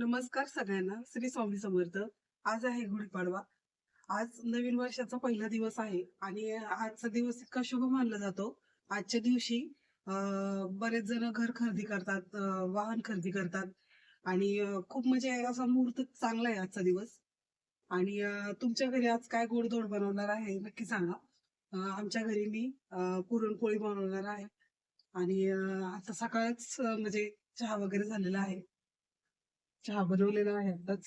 नमस्कार सगळ्यांना. श्री स्वामी समर्थ. आज आहे गुढीपाडवा. आज नवीन वर्षाचा पहिला दिवस आहे आणि आजचा दिवस इतका शुभ मानला जातो. आजच्या दिवशी अ, बरेच जण घर खरेदी करतात, वाहन खरेदी करतात आणि खूप म्हणजे असा मुहूर्त चांगला आहे आजचा दिवस. आणि तुमच्या घरी आज काय गोडधोड बनवणार आहे नक्की सांगा. आमच्या घरी मी पुरणपोळी बनवणार आहे आणि आता सकाळच म्हणजे चहा वगैरे झालेला आहे. चहा बनवलेला आहे आताच.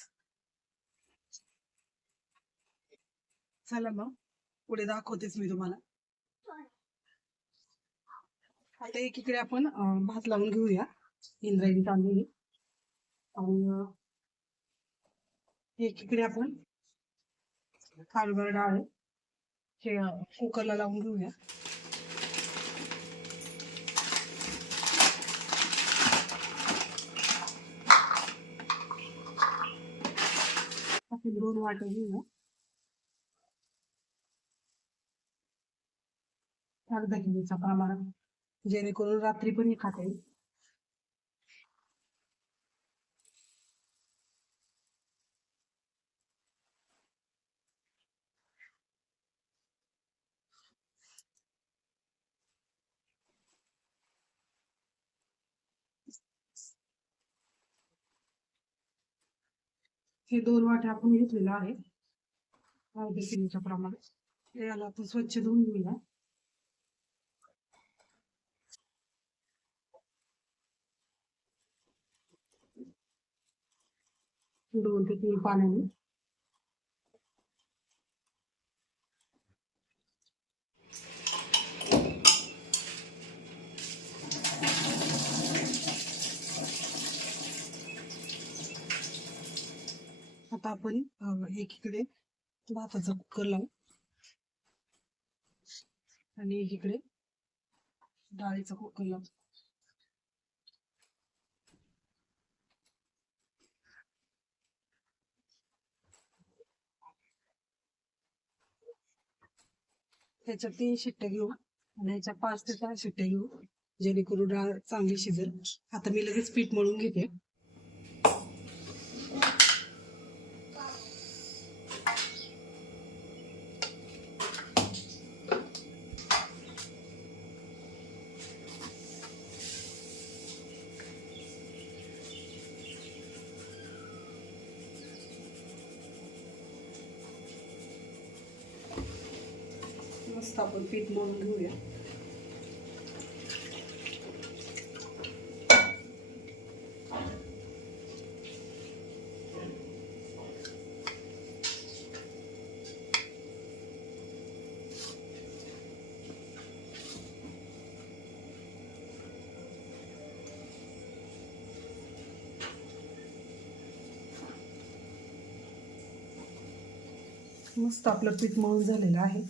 चला मग पुढे दाखवतेच मी तुम्हाला. आता एकीकडे आपण भात लावून घेऊया. इंद्रायणी तांदूळ आणि एकीकडे आपण हरभरा डाळ हे कुकरला लावून घेऊया. आपण 2 वाट्या घेऊया. अर्धा किलोच्या प्रमाणात, जेणेकरून रात्री पण हे खाता येईल. 2 वाट्या आपण घेतलेलं आहे अर्ध्या किलोच्या प्रमाणात. याला आपण स्वच्छ धुवून घेऊया. 2 ते 3 पाण्याने. आता आपण एकीकडे भाताचा कुकर लावू आणि एकीकडे डाळीचा कुकर लावू. ह्याच्या 3 शिट्ट्या घेऊ आणि ह्याच्या 5 ते 6 शिट्ट्या घेऊ, जेणेकरून डाळ चांगली शिजेल. आता मी लगेच पीठ मळून घेते. मस्त आपण पीठ मळून घेऊया. मस्त आपलं पीठ मळून झालेलं आहे.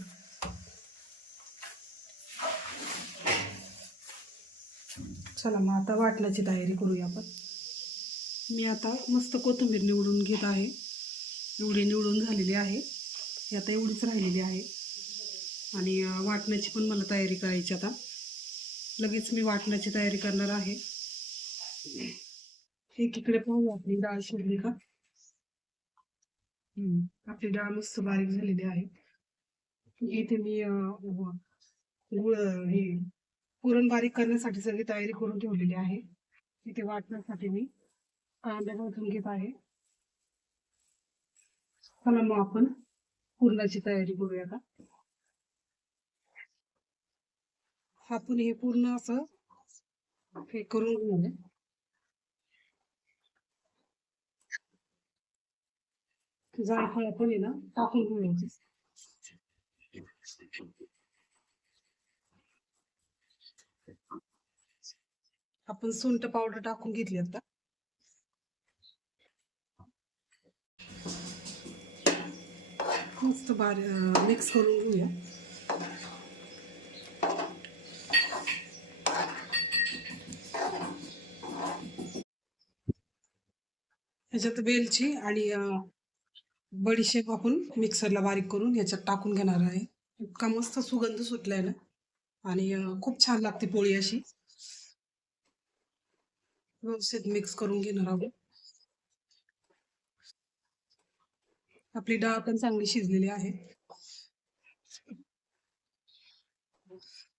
चला मग आता वाटण्याची तयारी करूया आपण. मी आता मस्त कोथिंबीर निवडून घेत आहे. एवढी निवडून झालेली आहे. ही आता एवढीच राहिलेली आहे आणि वाटण्याची पण मला तयारी करायची. आता लगेच मी वाटण्याची तयारी करणार आहे. एकीकडे पाहू आपली डाळ शिजली का. आपली डाळ मस्त बारीक झालेली आहे. इथे मी गुळ हे पुरण बारीक करण्यासाठी सगळी तयारी करून ठेवलेली आहे. इथे वाटण्यासाठी मी कांदा भाजून घेत आहे. चला मग आपण पुरणाची तयारी करूया का. आपण हे पूर्ण असं हे करून घेऊया. जायफळ आपण आहे ना टाकून घेऊयाची. आपण सुंठ पावडर टाकून घेतली आता. मस्त मिक्स करून घेऊया. ह्याच्यात वेलची आणि बडीशेप आपण मिक्सरला बारीक करून याच्यात टाकून घेणार आहे. इतका मस्त सुगंध सुटलाय ना आणि खूप छान लागते पोळी अशी. व्यवस्थित मिक्स करून घेणार आहोत. आपली डाळ पण चांगली शिजलेली आहे.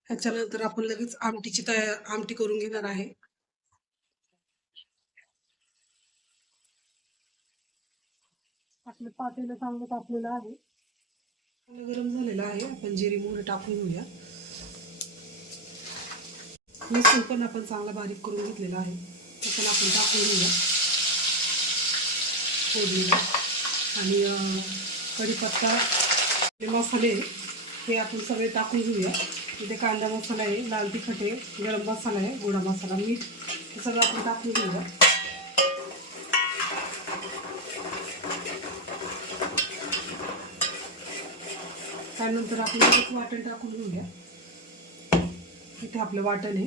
ह्याच्यानंतर आपण लगेच आमटी करून घेणार आहे. आपलं पातेलं चांगलं तापलेलं आहे, चांगलं गरम झालेलं आहे. आपण जिरे मोहरी टाकून घेऊया. लसूण पण आपण चांगला बारीक करून घेतलेला आहे, ते पण आपण टाकून घेऊया फोडणीला. आणि कढीपत्ता, हे मसाले हे आपण सगळे टाकून घेऊया. इथे कांदा मसाला आहे, लाल तिखट आहे, गरम मसाला आहे, गोडा मसाला, मीठ, हे सगळं आपण टाकून घेऊया. त्यानंतर आपण लगेच वाटण टाकून घेऊया. इथे आपलं वाटण आहे.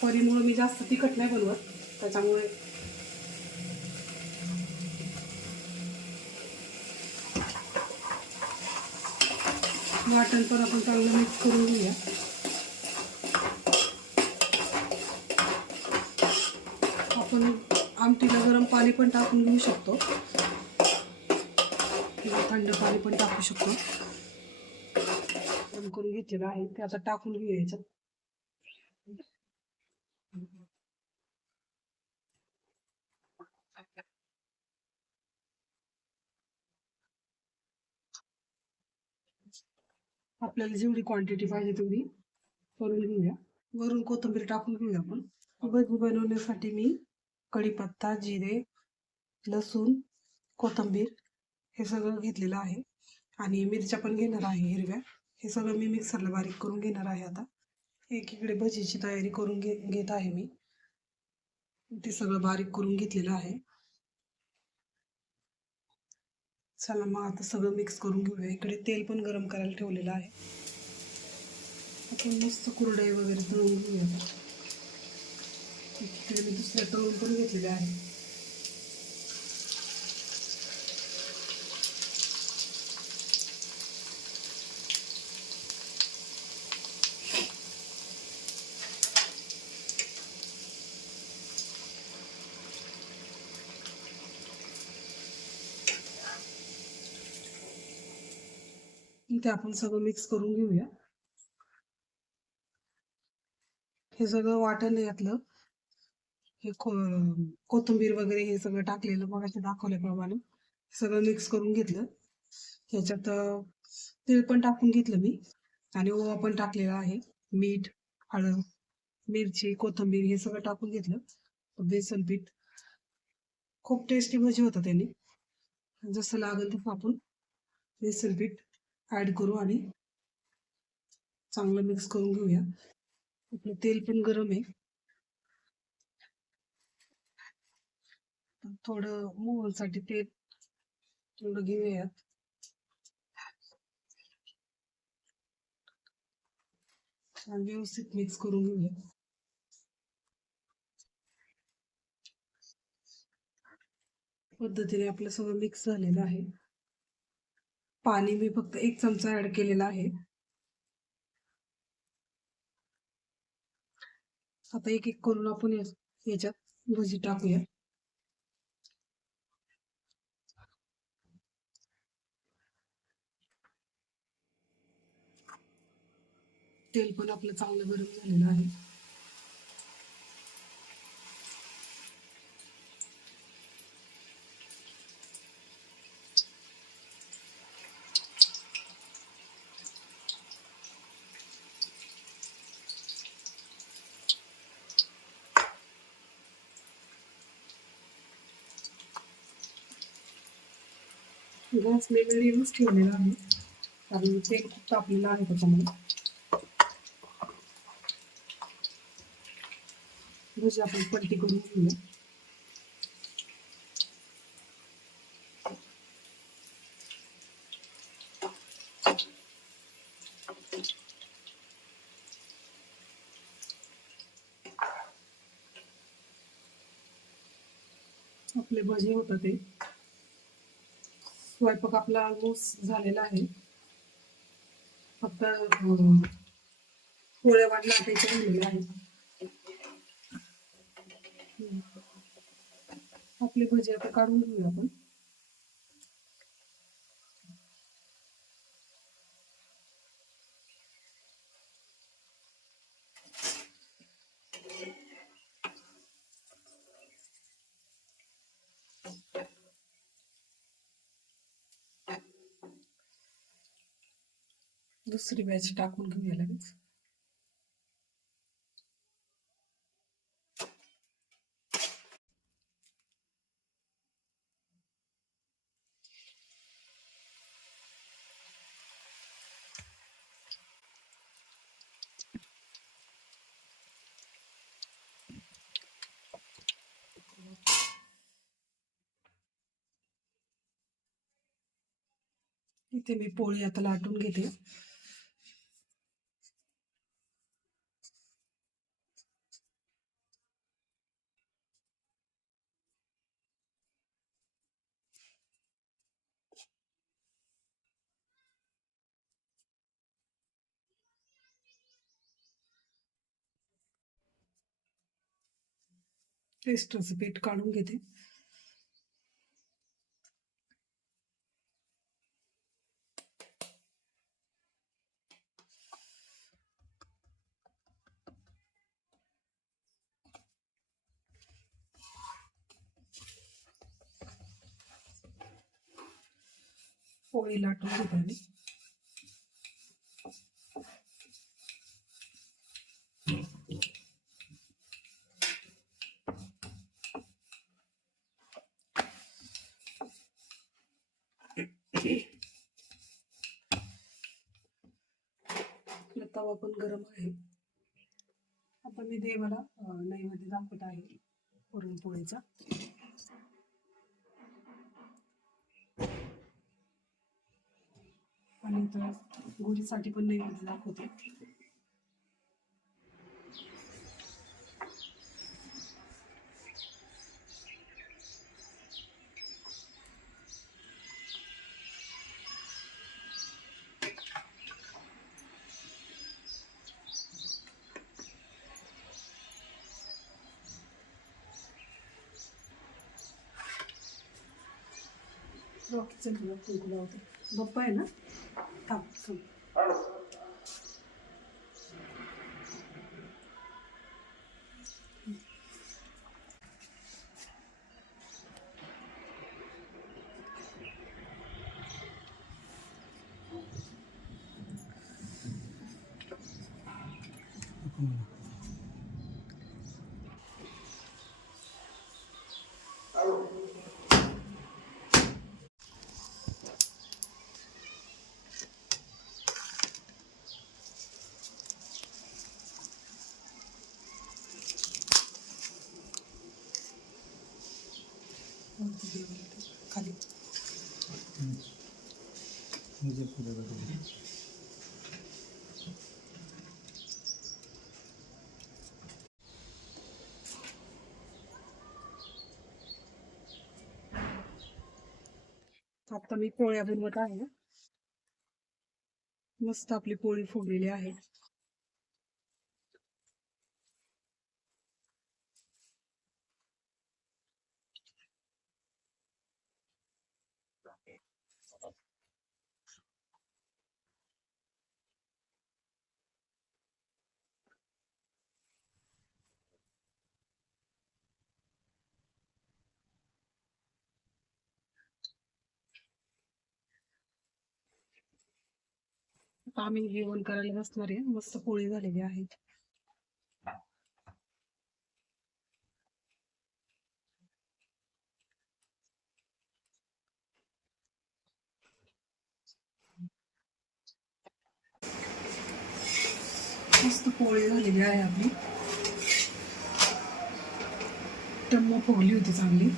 परीमुळे मी जास्त तिखट नाही बनवत, त्याच्यामुळे वाटण पण आपण चांगलं मिक्स करून घेऊया. आपण आमटीला गरम पाणी पण टाकून घेऊ शकतो किंवा थंड पाणी पण टाकू शकतो. गरम करून घेतलेलं आहे ते आता टाकून घेऊया याच्यात. आपल्याला जेवढी क्वांटिटी पाहिजे तेवढी करून घेऊया. वरून कोथिंबीर टाकून घेऊया आपण. भजी बनवण्यासाठी मी कढीपत्ता, जिरे, लसूण, कोथिंबीर हे सगळं घेतलेलं आहे आणि मिरच्या पण घेणार आहे हिरव्या. हे सगळं मी मिक्सरला बारीक करून घेणार आहे. आता एकीकडे भजीची तयारी करून घेत आहे मी. ते सगळं बारीक करून घेतलेलं आहे. चला मग आता सगळं मिक्स करून घेऊया. इकडे तेल पण गरम करायला ठेवलेलं आहे. आपण मस्त कुरडई वगैरे तळून घेऊया. इकडे मी दुसऱ्या तळून पण घेतलेले आहे. इथे आपण सगळं मिक्स करून घेऊया. हे सगळं वाटण यातलं हे कोथिंबीर वगैरे हे सगळं टाकलेलं मगाशी दाखवल्याप्रमाणे सगळं मिक्स करून घेतलं. ह्याच्यात तेल पण टाकून घेतलं मी आणि ओवा पण टाकलेला आहे. मीठ, हळद, मिरची, कोथिंबीर हे सगळं टाकून घेतलं. बेसन पीठ, खूप टेस्टी भजी होतं त्यांनी. जसं लागेल तसं आपण बेसन पीठ ऍड करू आणि चांगलं मिक्स करून घेऊया. आपलं तेल पण गरम आहे, थोडं मोहनसाठी तेल थोडं घेऊयात. आणि व्यवस्थित मिक्स करून घेऊया. पद्धतीने आपलं सगळं मिक्स झालेलं आहे. पाणी मी फक्त 1 चमचा ऍड केलेला आहे. आता एक एक करून आपण याच्यात भजी टाकूया. तेल पण आपलं चांगलं गरम झालेलं आहे. गॅस मी मिडियमच ठेवलेला आहे कारण तेल खूप तापलेलं आहे त्याच्यामुळे. भजी आपण पलटी करून घेऊया. आपले भजी होतात ते. स्वयंपाक आपला ऑलमोस्ट झालेला आहे. फक्त पोळ्या वाट लाटायच्या राहिलेल्या आहेत. आपली भजी आता काढून घेऊया आपण. दुसरी बॅच टाकून घेऊया लगेच. इथे मी पोळी आता लाटून घेते. पेस्टचं पीठ काढून घेते. पोळी लाटून घेते आणि तवा पण गरम आहे. आता मी देवाला नैवेद्य दाखवत आहे पुरणपोळीचा. आणि तर गुढीसाठी पण नैवेद्य दाखवते. रॉकीचं कुंकू लावते. गप्पा आहे ना. थांब. खाली आता मी पोळ्या बनवत आहे. मस्त आपली पोळी फुगलेली आहे. आम्ही जेवण करायला बसणार आहे. मस्त पोळी झालेली आहे. मस्त पोळी झालेली आहे आपली. टम्म फुगली होती चांगली.